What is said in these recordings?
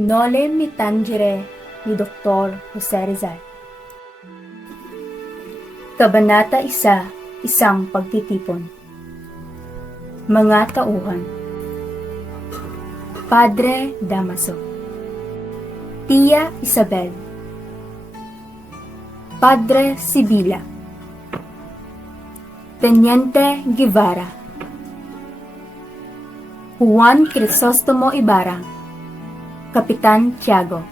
Nole mi tangere ni Dr. Jose Rizal. Kabanata 1, Isang pagtitipon. Mga tauhan. Padre Damaso, Tia Isabel, Padre Sibila, Teniente Guevara, Juan Crisostomo Ibarra, Kapitan Tiago.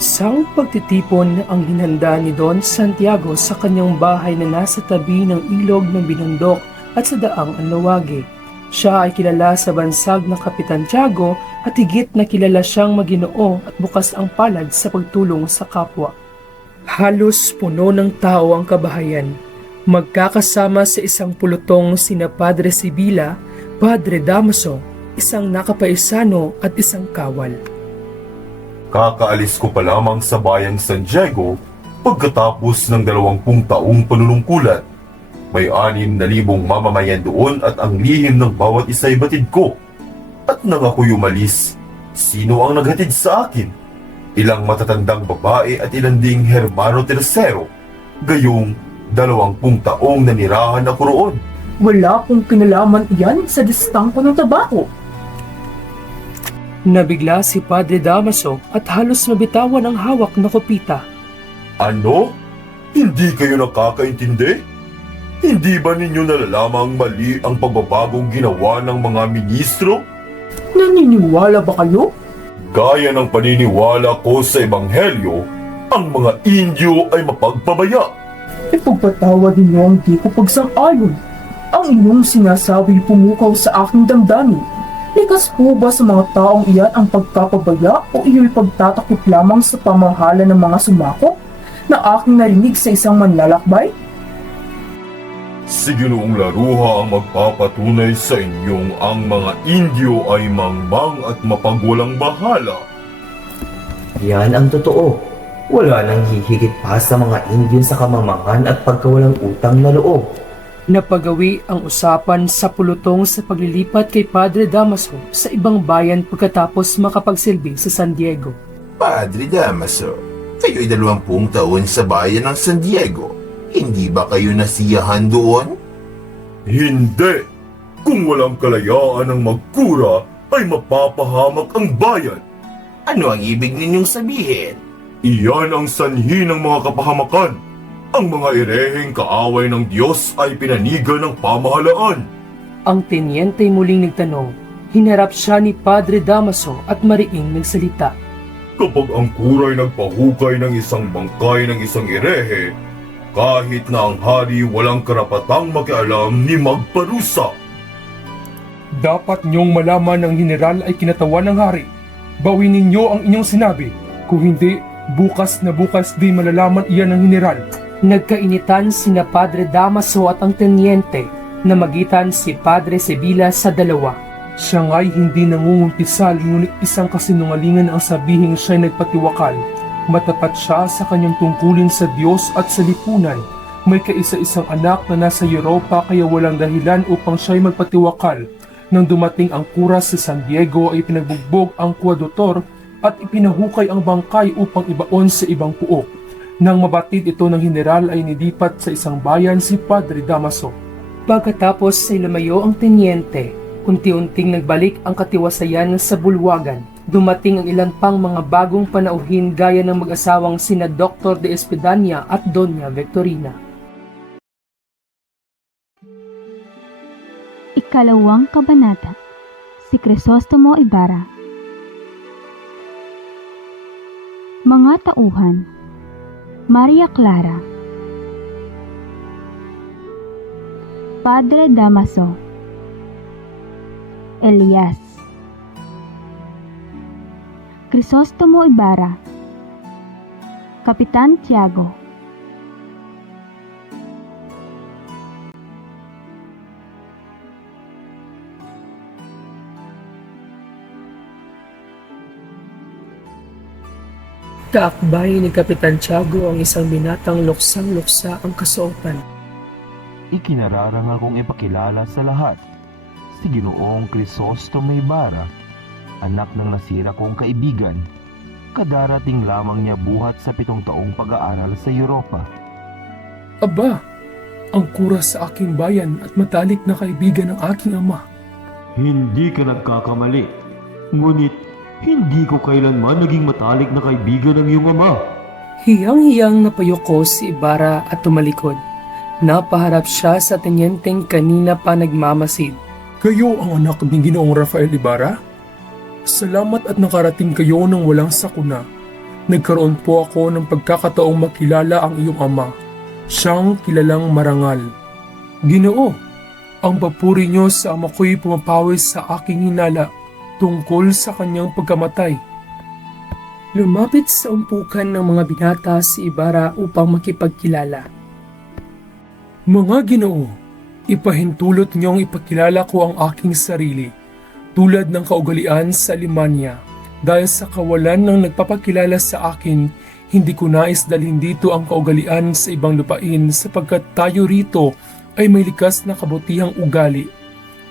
Isang pagtitipon ang hinanda ni Don Santiago sa kanyang bahay na nasa tabi ng ilog ng Binondok at sa daang Anlawage. Siya ay kilala sa bansag na Kapitan Tiago at higit na kilala siyang maginoo at bukas ang palad sa pagtulong sa kapwa. Halos puno ng tao ang kabahayan. Magkakasama sa isang pulutong sina Padre Sibila, Padre Damaso, isang nakapaisano at isang kawal. Kakaalis ko pa lamang sa bayang San Diego pagkatapos ng 20 taong panunungkulan. May 6,000 mamamayan doon at ang lihim ng bawat isa'y batid ko. At nang ako'y umalis, sino ang naghatid sa akin? Ilang matatandang babae at ilang ding hermano tersero. Gayong 20 taong nanirahan ako roon. Wala pong kinalaman iyan sa distangko ng tabako. Nabigla si Padre Damaso at halos mabitawan ang hawak na kopita. Ano? Hindi kayo nakakaintindi? Hindi ba ninyo nalalamang mali ang pagbabagong ginawa ng mga ministro? Naniniwala ba kayo? Gaya ng paniniwala ko sa Ebanghelyo, ang mga Indio ay mapagpabaya. Ipagpatawad ninyo ang di ko pagsang-ayon. Ang inyong sinasabi pumukaw sa aking damdamin. Likas po ba sa mga taong iyan ang pagkapabaya o iyo'y pagtatakip lamang sa pamahala ng mga sumako na aking narinig sa isang manlalakbay? Si Ginoong Laruha ang magpapatunay sa inyong ang mga Indio ay mangmang at mapagwalang bahala. Yan ang totoo. Wala nang hihigit pa sa mga Indian sa kamamangan at pagkawalang utang na loob. Napagawi ang usapan sa pulutong sa paglilipat kay Padre Damaso sa ibang bayan pagkatapos makapagsilbi sa San Diego. Padre Damaso, kayo'y 20 taon sa bayan ng San Diego. Hindi ba kayo nasiyahan doon? Hindi! Kung walang kalayaan ng magkura, ay mapapahamak ang bayan. Ano ang ibig ninyong sabihin? Iyan ang sanhi ng mga kapahamakan. Ang mga ireheng kaaway ng Diyos ay pinanigan ng pamahalaan. Ang tenyente muling nagtanong. Hinarap siya ni Padre Damaso at mariing nagsalita. Kapag ang kuray nagpahukay ng isang bangkay ng isang irehe, kahit na ang hari walang karapatang makialam ni magparusa. Dapat niyong malaman ng general ay kinatawan ng hari. Bawin ninyo ang inyong sinabi. Kung hindi, bukas na bukas di malalaman iyan ng general. Nagkainitan sina Padre Damaso at ang tenyente na magitan si Padre Sibila sa dalawa. Siya nga'y hindi nangungumpisal ngunit isang kasinungalingan ang sabihing siya'y nagpatiwakal. Matapat siya sa kanyang tungkulin sa Diyos at sa lipunan. May kaisa-isang anak na nasa Europa kaya walang dahilan upang siya'y magpatiwakal. Nang dumating ang kuras sa San Diego ay pinagbugbog ang kuwadotor at ipinahukay ang bangkay upang ibaon sa ibang puok. Nang mabatid ito ng general ay nilipat sa isang bayan si Padre Damaso. Pagkatapos ay lumayo ang tenyente, unti-unting nagbalik ang katiwasayan sa bulwagan. Dumating ang ilan pang mga bagong panauhin gaya ng mag-asawang sina Dr. de Espidania at Doña Victorina. Ikalawang Kabanata. Si Crisostomo Ibarra. Mga tauhan: Maria Clara, Padre Damaso, Elias, Crisostomo Ibarra, Kapitan Tiago, Kaakbay ni Kapitan Tiago ang isang binatang luksang-luksa ang kasuotan. Ikinararangal kong ipakilala sa lahat si Ginoong Crisostomo Ibarra, anak ng nasira kong kaibigan. Kadarating lamang niya buhat sa 7 taong pag-aaral sa Europa. Aba, ang kuras sa aking bayan at matalik na kaibigan ng aking ama. Hindi ka nagkakamali, ngunit hindi ko kailanman naging matalik na kaibigan ng iyong ama. Hiyang-hiyang napayuko si Ibarra at tumalikod. Napaharap siya sa tenyenteng kanina pa nagmamasid. Kayo ang anak ni Ginoong Rafael Ibarra? Salamat at nakarating kayo ng walang sakuna. Nagkaroon po ako ng pagkakataong makilala ang iyong ama. Siyang kilalang marangal. Ginoo, ang papuri niyo sa ama ko'y pumapawis sa aking hinala tungkol sa kanyang pagkamatay. Lumapit sa umpukan ng mga binata si Ibarra upang makipagkilala. Mga Ginoo, ipahintulot niyong ipakilala ko ang aking sarili, tulad ng kaugalian sa Alemanya. Dahil sa kawalan ng nagpapakilala sa akin, hindi ko nais dalhin dito ang kaugalian sa ibang lupain sapagkat tayo rito ay may likas na kabutihang ugali.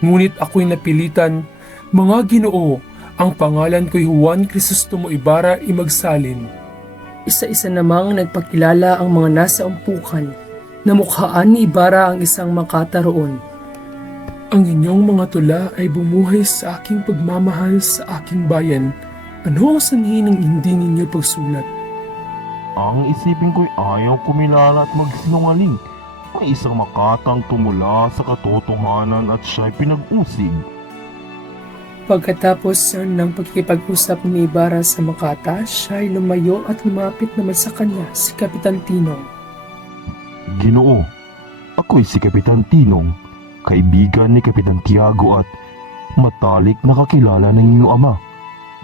Ngunit ako'y napilitan, mga Ginoo, ang pangalan ko'y Juan Crisostomo Ibarra imagsalin. Isa-isa namang nagpakilala ang mga nasa umpukan. Namukhaan ni Ibarra ang isang makata roon. Ang inyong mga tula ay bumuhay sa aking pagmamahal sa aking bayan. Ano ang sanhi ng hindi ninyo pagsulat? Ang isipin ko'y ayaw kumilala at magsinungaling. May isang makatang tumula sa katotohanan at siya'y pinag-usig. Pagkatapos ng pagkikipag-usap ni Ibarra sa makata, siya ay lumayo at lumapit naman sa kanya si Kapitan Tinong. Ginoo, ako'y si Kapitan Tinong, kaibigan ni Kapitan Tiago at matalik na kakilala ng iyong ama.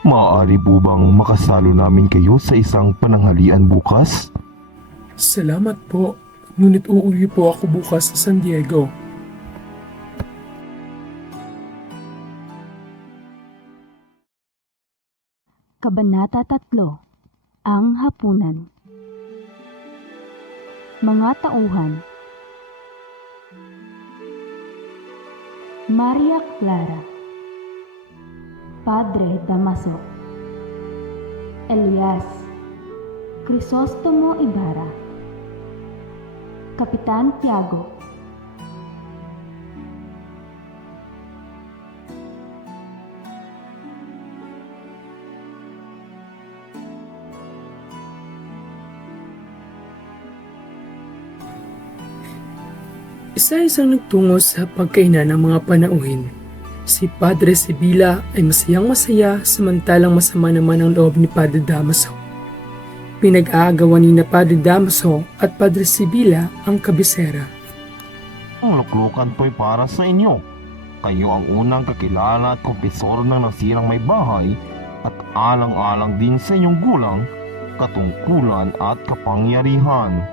Maaari po bang makasalo namin kayo sa isang pananghalian bukas? Salamat po, ngunit uuwi po ako bukas sa San Diego. Kabanata 3. Ang Hapunan. Mga tauhan: Maria Clara, Padre Damaso, Elias, Crisostomo Ibarra, Kapitan Tiago, Isa-isang nagtungo sa pagkainan ng mga panauhin. Si Padre Sibila ay masayang-masaya samantalang masama naman ang loob ni Padre Damaso. Pinag-aagawan ni na Padre Damaso at Padre Sibila ang kabisera. Ang luklukan po'y para sa inyo. Kayo ang unang kakilala at kumpisor ng nasirang may bahay at alang-alang din sa inyong gulang, katungkulan at kapangyarihan.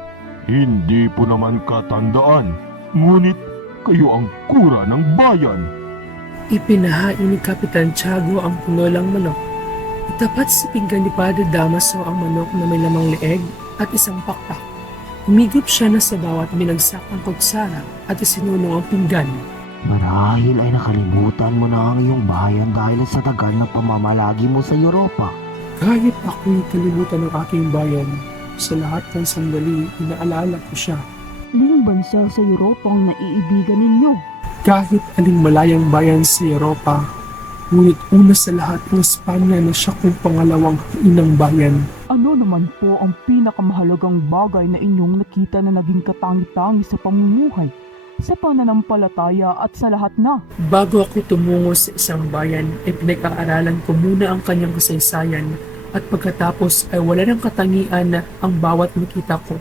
Hindi po naman katandaan, ngunit kayo ang kura ng bayan. Ipinahain ni Kapitan Tiago ang punulang manok. Itapat sa pinggan ni Padre Damaso ang manok na may lamang leeg at isang pakpak. Humigop siya na sa bawat binagsak ang kutsara at isinulong ang pinggan. Marahil ay nakalimutan mo na ang iyong bayan dahil sa tagal ng pamamalagi mo sa Europa. Kahit ako'y kalimutan ng aking bayan, sa lahat ng sandali, inaalala ko siya. Aling bansa sa Europa ang naiibigan ninyo? Kahit aling malayang bayan sa Europa, ngunit una sa lahat ng Espanya na siya kong pangalawang inang bayan. Ano naman po ang pinakamahalagang bagay na inyong nakita na naging katangi-tangi sa pamumuhay? sa pananampalataya at sa lahat na. Bago ako tumungo sa isang bayan, ay pinag-aaralan ko muna ang kanyang kasaysayan at pagkatapos ay wala ng katangian ang bawat makita ko.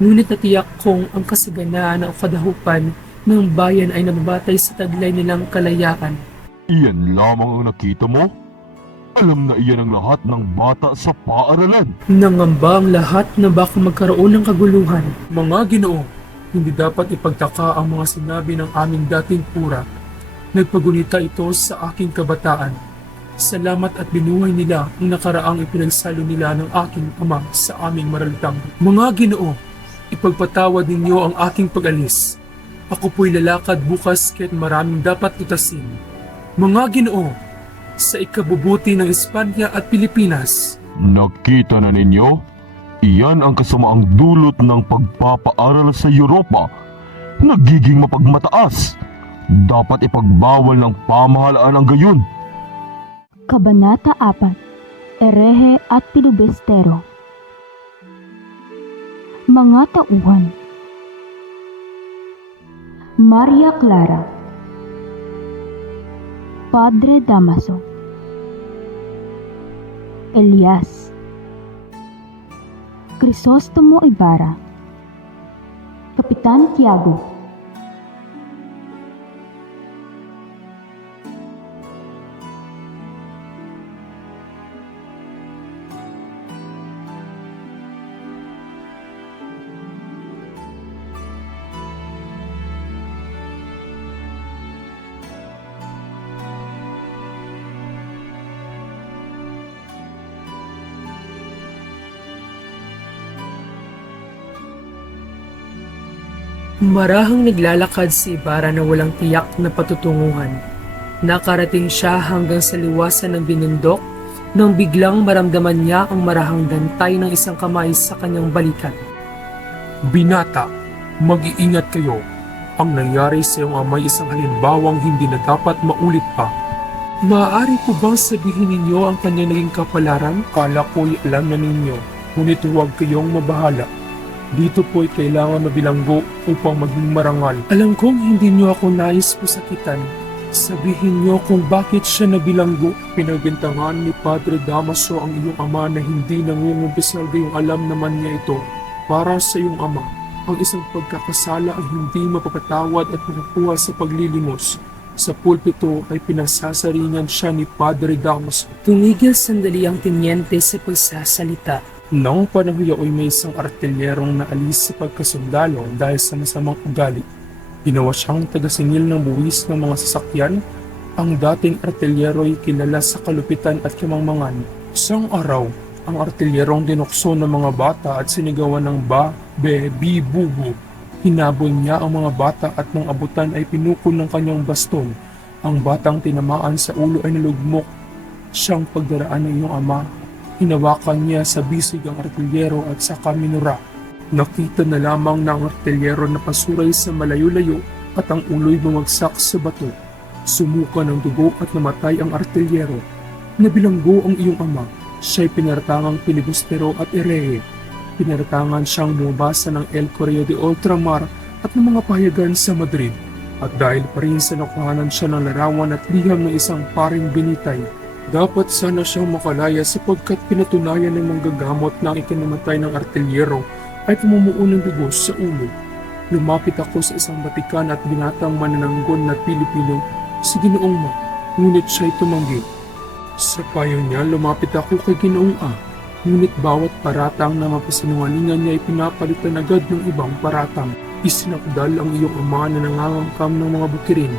Ngunit natiyak kong ang kasaganaan o kadahupan ng bayan ay nababatay sa taglay nilang kalayaan. Iyan lamang ang nakita mo? Alam na iyan ang lahat ng bata sa paaralan. Nangamba ang lahat na baka magkaroon ng kaguluhan. Mga Ginoo, hindi dapat ipagtaka ang mga sinabi ng aming dating pura. Nagpagunita ito sa aking kabataan. Salamat at binuhay nila ang nakaraang ipinagsalo nila ng aking ama sa aming maralitang. Mga Ginoo, ipagpatawad ninyo ang aking pag-alis. Ako po'y lalakad bukas kaya't maraming dapat tutasin. Mga Ginoo, sa ikabubuti ng Espanya at Pilipinas, Nakita na ninyo? Iyan ang kasamaang dulot ng pagpapaaral sa Europa. Nagiging mapagmataas. Dapat ipagbawal ng pamahalaan ang gayon. Kabanata 4. Erehe at Pilibestero. Mga tauhan. Maria Clara, Padre Damaso, Elias, Crisostomo Ibarra, Kapitan Tiago, Marahang naglalakad si Ibarra na walang tiyak na patutunguhan. Nakarating siya hanggang sa liwasan ng binundok nang biglang maramdaman niya ang marahang dantay ng isang kamay sa kanyang balikat. binata, mag-iingat kayo. Ang nangyari sa iyong amay isang halimbawang hindi na dapat maulit pa. Maaari po bang sabihin ninyo ang kanyang naging kapalaran? Kala ko'y alam na ninyo, ngunit huwag kayong mabahala. Dito po'y kailangan mabilanggo upang maging marangal. Alam kong hindi niyo ako nais pusakitan. Sabihin niyo kung bakit siya nabilanggo. Pinagbintangan ni Padre Damaso ang iyong ama na hindi nangungumpisal gayong alam naman niya ito. Para sa iyong ama, ang isang pagkakasala ay hindi mapapatawad at makukuha sa paglilimos. Sa pulpito ay pinasasaringan siya ni Padre Damaso. Tumigil sandali ang tinyente sa pagsasalita. Nang panahon ay may isang artilyerong naalis sa pagkasundalo dahil sa masamang ugali. Ginawa siyang tagasingil ng buwis ng mga sasakyan. Ang dating artilyero ay kilala sa kalupitan at kamangmangan. Isang araw, ang artilyerong dinukso ng mga bata at sinigawan ng ba, be, bi, bubu. Hinabol niya ang mga bata at nang abutan ay pinukol ng kanyang baston. Ang batang tinamaan sa ulo ay nalugmok. Siyang pagdaraan ng iyong ama. Hinawakan niya sa bisig ang artilyero at saka minura. Nakita na lamang ng artilyero na pasuray sa malayo-layo at ang ulo'y bumagsak sa bato. Sumuka ng dugo at namatay ang artilyero. Nabilanggo ang iyong ama. Siya'y pinaratangang pilibustero at erehe. Pinaratangan siyang bumabasa ng El Correo de Ultramar at ng mga pahayagan sa Madrid. At dahil pa rin sa nakuhanan siya ng larawan at liham ng isang paring binitay, dapat sana siyang makalaya sapagkat pinatunayan ng manggagamot na ang ikinamatay ng artilyero ay pumumuo ng dugo sa ulo. Lumapit ako sa isang batikan at binatang manananggon na Pilipino si Ginoong Ma, ngunit siya'y tumanggi. Sa payo niya, lumapit ako kay Ginoong A, ngunit bawat paratang na mapasinungalingan niya ay pinapalitan agad ng ibang paratang. Isinakdal ang iyong ama na nangangangkam ng mga bukirin,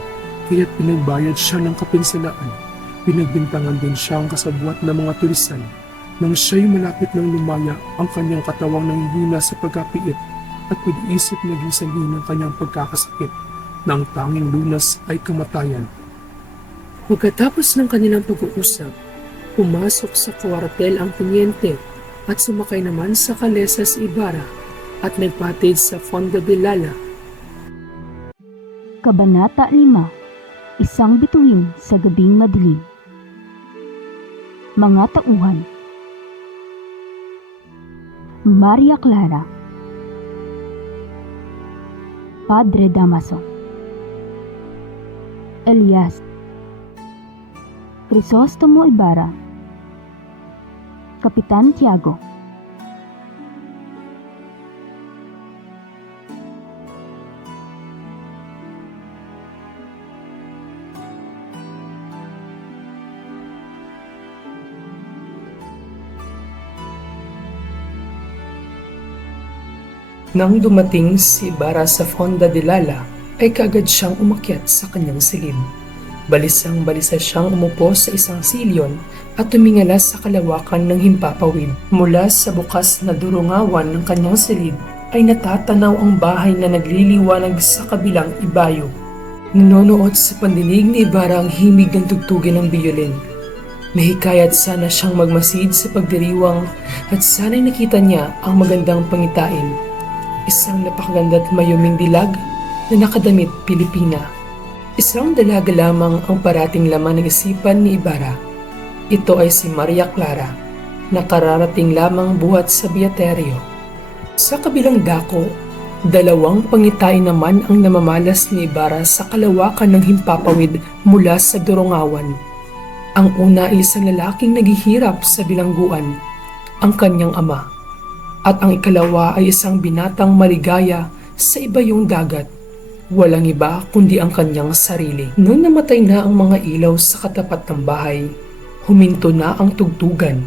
kaya't pinagbayad siya ng kapinsalaan. Pinagbintangan din siya ang kasabwat ng mga tulisan. Nang siya'y malapit ng lumaya, ang kanyang katawang nanghihina sa pagkapiit at pag-iisip naging sanhi ng kanyang pagkakasakit na ang tanging lunas ay kamatayan. Pagkatapos ng kanilang pag-uusap, pumasok sa kwartel ang tinyente at sumakay naman sa kalesa si Ibarra at nagpatid sa Fondo de Lala. Kabanata 5. Isang bituin sa gabing madilim. Mga tauhan. Maria Clara, Padre Damaso, Elias, Crisostomo Ibarra, Kapitan Tiago, Nang dumating si Ibarra sa Fonda de Lala, ay kaagad siyang umakyat sa kanyang silid. Balisang-balisa siyang umupo sa isang silyon at tumingala sa kalawakan ng himpapawid. Mula sa bukas na durungawan ng kanyang silid ay natatanaw ang bahay na nagliliwanag sa kabilang ibayo. Nanonood sa pandinig ni Ibarra ang himig ng tugtugin ng biyolin. Nahikayat sana siyang magmasid sa pagdiriwang at sana'y nakita niya ang magandang pangitain. Isang napakaganda at mayuming dilag na nakadamit Pilipina. Isang dalaga lamang ang parating laman ng isipan ni Ibarra. Ito ay si Maria Clara, na kararating lamang buhat sa Beaterio. Sa kabilang dako, dalawang pangitain naman ang namamalas ni Ibarra sa kalawakan ng himpapawid mula sa Durungawan. Ang una ay isang lalaking naghihirap sa bilangguan, ang kanyang ama. At ang ikalawa ay isang binatang maligaya sa ibayong dagat. Walang iba kundi ang kanyang sarili. Noong namatay na ang mga ilaw sa katapat ng bahay, huminto na ang tugtugan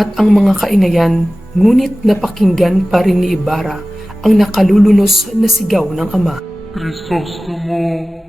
at ang mga kaingayan, ngunit napakinggan pa rin ni Ibarra ang nakalulunos na sigaw ng ama. Crisostomo,